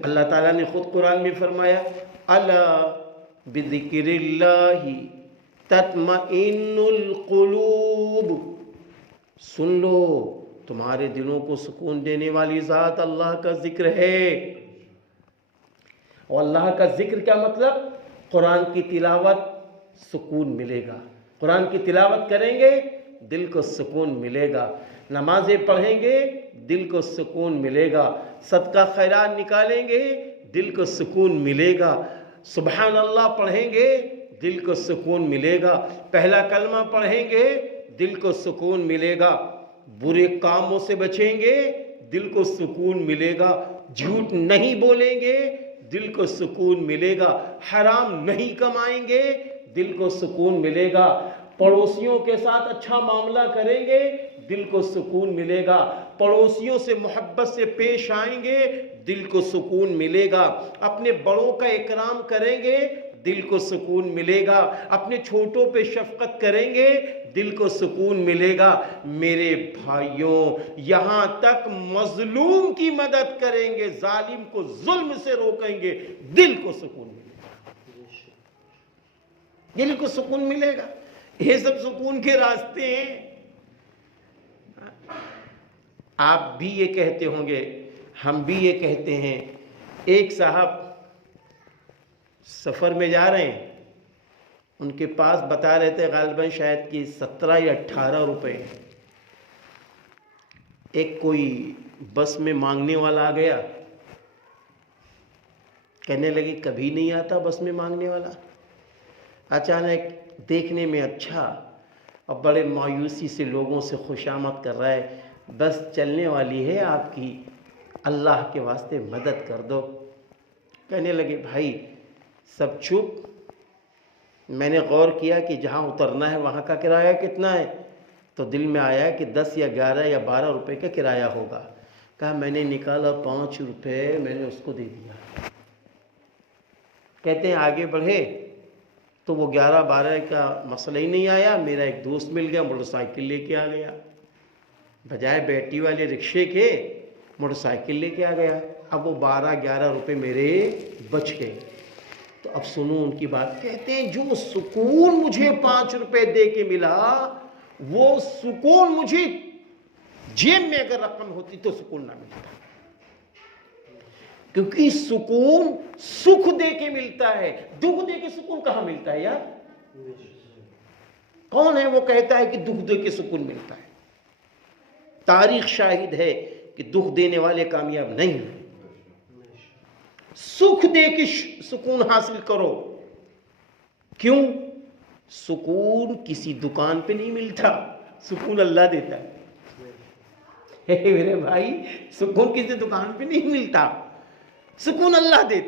तो अल्लाह ताला ने खुद कुरान में फरमाया, अला बिज़िक्रिल्लाहि तत्मइन्नुल कुलूब, सुन लो तुम्हारे दिलों को सुकून देने वाली ज़ात अल्लाह का जिक्र है। और अल्लाह का जिक्र क्या मतलब? कुरान की तिलावत, सुकून मिलेगा। कुरान की तिलावत करेंगे दिल को सुकून मिलेगा, नमाजें पढ़ेंगे दिल को सुकून मिलेगा, सदका खैरात निकालेंगे दिल को सुकून मिलेगा, सुबहान अल्लाह पढ़ेंगे दिल को सुकून मिलेगा, पहला कलमा पढ़ेंगे दिल को सुकून मिलेगा, बुरे कामों से बचेंगे दिल को सुकून मिलेगा, झूठ नहीं बोलेंगे दिल को सुकून मिलेगा, हराम नहीं कमाएंगे दिल को सुकून मिलेगा, पड़ोसियों के साथ अच्छा मामला करेंगे दिल को सुकून मिलेगा, पड़ोसियों से मोहब्बत से पेश आएंगे दिल को सुकून मिलेगा, अपने बड़ों का इकराम करेंगे दिल को सुकून मिलेगा, अपने छोटों पे शफकत करेंगे दिल को सुकून मिलेगा। मेरे भाइयों, यहाँ तक मजलूम की मदद करेंगे, जालिम को जुल्म से रोकेंगे, दिल को सुकून मिलेगा, दिल को सुकून मिलेगा। ये सब सुकून के रास्ते हैं। आप भी ये कहते होंगे, हम भी ये कहते हैं। एक साहब सफ़र में जा रहे हैं, उनके पास बता रहे थे गालिबन शायद कि 17 या 18 रुपए। एक कोई बस में मांगने वाला आ गया, कहने लगे कभी नहीं आता बस में मांगने वाला, अचानक देखने में अच्छा और बड़े मायूसी से लोगों से खुशामद कर रहा है, बस चलने वाली है आपकी, अल्लाह के वास्ते मदद कर दो। कहने लगे भाई सब चुप। मैंने गौर किया कि जहाँ उतरना है वहाँ का किराया कितना है, तो दिल में आया कि 10 या 11 या 12 रुपए का किराया होगा। कहा मैंने निकाला 5 रुपये, मैंने उसको दे दिया। कहते हैं आगे बढ़े तो वो 11-12 का मसला ही नहीं आया। मेरा एक दोस्त मिल गया, मोटरसाइकिल लेके आ गया, बजाय बैटरी वाले रिक्शे के मोटरसाइकिल लेके आ गया। अब वो 12-11 रुपये मेरे बच गए। तो अब सुनो उनकी बात। कहते हैं जो सुकून मुझे 5 रुपए दे के मिला, वो सुकून मुझे जेब में अगर रकम होती तो सुकून ना मिलता, क्योंकि सुकून सुख दे के मिलता है, दुख दे के सुकून कहां मिलता है यार? कौन है वो कहता है कि दुख दे के सुकून मिलता है? तारीख शाहिद है कि दुख देने वाले कामयाब नहीं है। सुख दे के सुकून हासिल करो। क्यों? सुकून किसी दुकान पे नहीं मिलता, सुकून अल्लाह देता है। मेरे भाई, सुकून किसी दुकान पे नहीं मिलता, सुकून अल्लाह देता है।